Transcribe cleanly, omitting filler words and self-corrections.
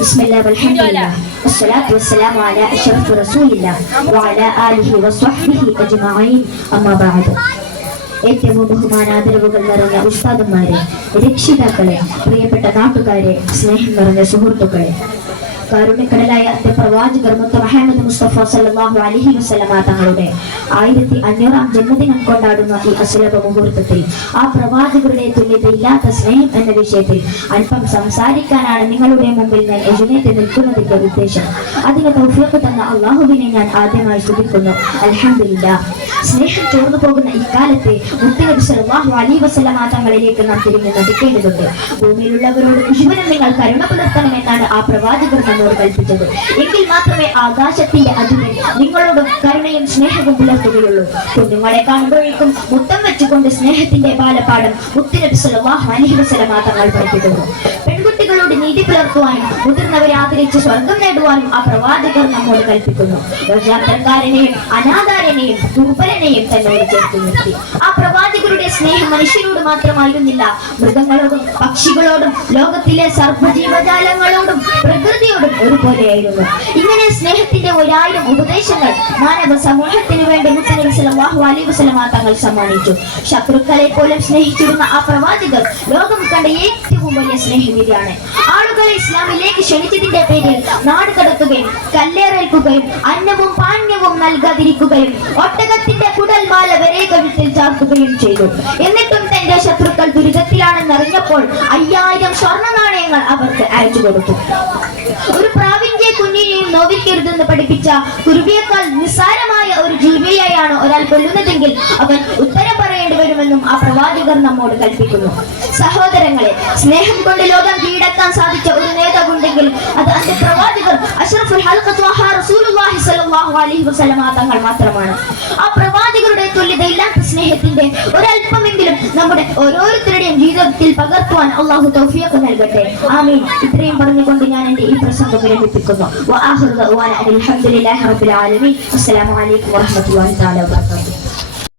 بسم الله والحمد لله والصلاة والسلام على أشرف رسول الله وعلى آله وصحبه أجمعين أما بعد. ഏറ്റവും ബഹുമാനാദരവുകൾ നിറഞ്ഞ ഉസ്താദന്മാരെ, രക്ഷിതാക്കളെ, പ്രിയപ്പെട്ട നാട്ടുകാരെ, സ്നേഹം നിറഞ്ഞ സുഹൃത്തുക്കളെ, കാരുണ്യക്കടലായ പ്രവാചകർ മുഹമ്മദ് മുസ്തഫ സല്ലല്ലാഹു അലൈഹി വസല്ലമ തങ്ങളുടെ 1500-ാം ജന്മദിനം കൊണ്ടാടുന്ന ഈ അസുലഭ മുഹൂർത്തത്തിൽ ആ പ്രവാചകരുടെ തുല്യതയില്ലാത്ത സ്നേഹം എന്ന വിഷയത്തിൽ അല്പം സംസാരിക്കാനാണ് നിങ്ങളുടെ മുമ്പിൽ ഞാൻ എഴുന്നേറ്റ് നിൽക്കുന്നതിന്റെ ഉദ്ദേശം. അതിന് തൗഫീഖ് തന്ന അള്ളാഹുവിനെ ഞാൻ ആദ്യമായി സ്തുതിക്കുന്നു. അൽഹംദുലില്ലാഹ്. സ്നേഹം ചോർന്നു പോകുന്ന ഇക്കാലത്തെ മുത്തുനബി സല്ലല്ലാഹു അലൈഹി വസല്ലമ തങ്ങളിലേക്ക് നാം തിരിഞ്ഞു നടക്കേണ്ടതുണ്ട്. ഭൂമിയിലുള്ളവരോട് മുഴുവനും നിങ്ങൾ കരുണ പുലർത്തണമെന്നാണ് ആ പ്രവാചകർ നമ്മോട് കൽപ്പിച്ചത്. എങ്കിൽ മാത്രമേ ആകാശത്തിന്റെ അധിപൻ നിങ്ങളോട് കരുണയും സ്നേഹവും പുലർത്തുകയുള്ളൂ. കുഞ്ഞുങ്ങളെ കാണുമ്പോഴേക്കും മുത്തം വെച്ചുകൊണ്ട് സ്നേഹത്തിന്റെ ബാലപാഠം മുത്തുനബി സല്ലല്ലാഹു അലൈഹി വസല്ലമ തങ്ങൾ പഠിപ്പിക്കുന്നു. പെൺകുട്ടികളോട് നീതി പുലർത്തുവാനും മുതിർന്നവരെ ആദരിച്ച് സ്വർഗം നേടുവാനും ആ പ്രവാചകർ നമ്മോട് കൽപ്പിക്കുന്നു. യാത്രക്കാരനെയും അനാഥാരനെയും ദുർബലനെയും തന്നോട് ചേർത്ത് നിർത്തി. ആ പ്രവാചകരുടെ സ്നേഹം മനുഷ്യരോട് മാത്രമായിരുന്നില്ല, മൃഗങ്ങളോടും പക്ഷികളോടും ലോകത്തിലെ സർവ്വജീവജാലങ്ങളോടും പ്രകൃതിയോടും ഒരുപോലെയായിരുന്നു. ഇങ്ങനെ സ്നേഹത്തിന്റെ 1000 ഉപദേശങ്ങൾ മാനവ സമൂഹത്തിന് വേണ്ടി മുത്തുനബി സല്ലല്ലാഹു അലൈഹി വസല്ലമ തങ്ങൾ സമ്മാനിച്ചു. ശത്രുക്കളെ പോലും സ്നേഹിച്ചിരുന്ന ആ പ്രവാചകർ ലോകം കണ്ട ഏറ്റവും വലിയ സ്നേഹനിധിയാണ്. ആളുകളെ ഇസ്ലാമിലേക്ക് ക്ഷണിച്ചതിന്റെ പേരിൽ നാട് കടത്തുകയും കല്ലേറേൽക്കുകയും അന്നവും പാണ്യവും നൽകാതിരിക്കുകയും ഒട്ടകത്തിന്റെ കുടൽമാല വരെ കഴുത്തിൽ ചാർത്തുകയും ചെയ്തു. എന്നിട്ടും തന്റെ ശത്രുക്കൾ ദുരിതത്തിലാണെന്നറിഞ്ഞപ്പോൾ 5000 സ്വർണ്ണ നാണയങ്ങൾ അവർക്ക് അയച്ചു കൊടുത്തു. ഒരു പ്രാവിന്റെ കുഞ്ഞിനെയും നോവിക്കരുതെന്ന് പഠിപ്പിച്ച കുരുവിയേക്കാൾ നിസ്സാരമായ ഒരു ജീവിയെയാണ് ഒരാൾ കൊല്ലുന്നതെങ്കിൽ അവൻ ഉത്തരം പറയേണ്ടി വരുമെന്നും ആ പ്രവാചകർ നമ്മോട് കൽപ്പിക്കുന്നു. സഹോദരങ്ങളെ, സ്നേഹം കൊണ്ട് ലോകം കീഴടക്കാൻ സാധിച്ച ഒരു നേതാവുണ്ടെങ്കിൽ അത് അന്റെ പ്രവാചകർ അഷ്റഫുൽ ഖൽഖ് റസൂലുള്ളാഹി സ്വല്ലല്ലാഹു അലൈഹി വസല്ലമ തങ്ങൾ മാത്രമാണ്. ആ പ്രവാചകരുടെ തുല്യതയില്ലാത്ത സ്നേഹത്തിന്റെ ഒരല്പമെങ്കിലും നമ്മുടെ ഓരോരുത്തരുടെയും ജീവിതത്തിൽ പകർത്തുവാൻ അല്ലാഹു തൗഫീഖ് നൽകട്ടെ. ആമീൻ. ഇത്രയും പറഞ്ഞുകൊണ്ട് ഞാൻ എന്റെ ഈ പ്രസംഗം വിരമിപ്പിക്കുന്നു. വആഖിറു ദഅ്വാനാ അൽഹംദുലില്ലാഹി റബ്ബിൽ ആലമീൻ. അസ്സലാമു അലൈക്കും വറഹ്മത്തുള്ളാഹി തആല വബറകാതുഹു.